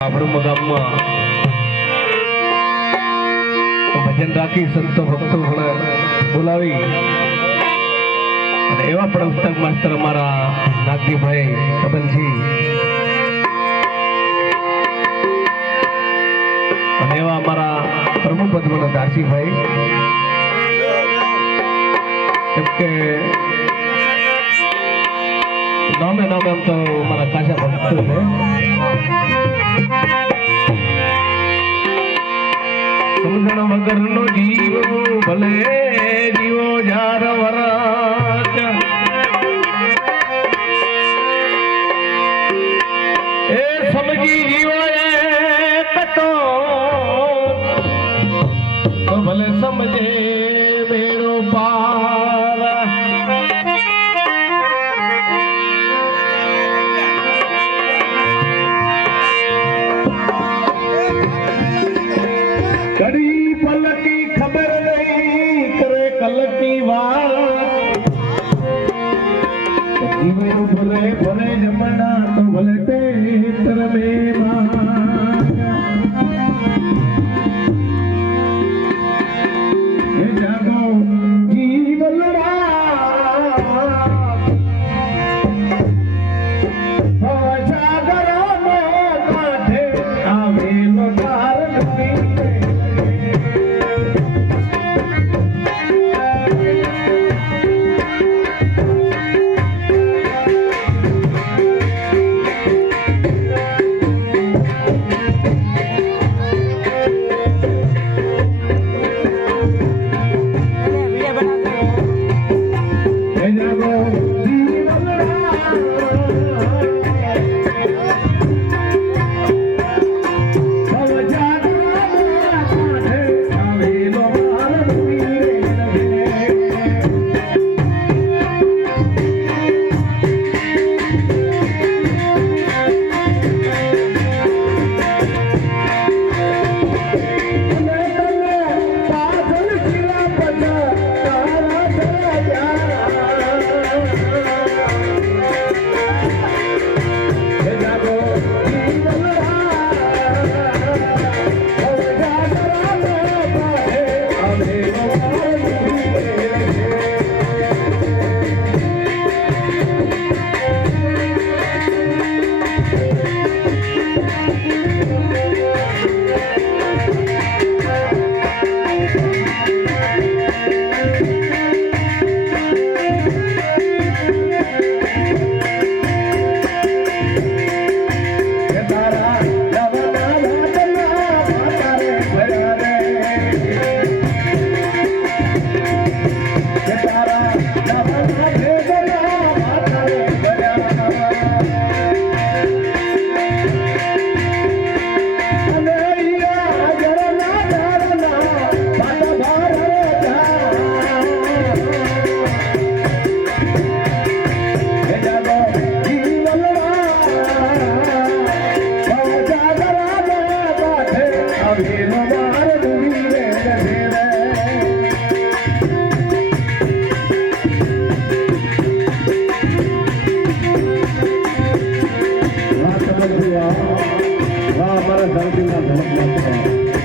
આપણા ગામમાં ભજન રાખી સંતો ભક્તો બોલાવી અને એવા પણ પુસ્તક માસ્ટર અમારા નાગજીભાઈ કબલજી અને એવા અમારા પ્રમુખ પદમાં દાસીભાઈ કેમ કે નામે નામે એમ તો મારા કાચા ભક્તો છે સમજણ વગરનો જીવ ભલે જીવો જાર વરાચ એ સમજી જીવો કતો તો ભલે સમજે મેરો પાર कड़ी पल की खबर नहीं करे कल की वार जीवन भले भले जमना तो भले तेतर में ये जागो जीवन हमारा धरती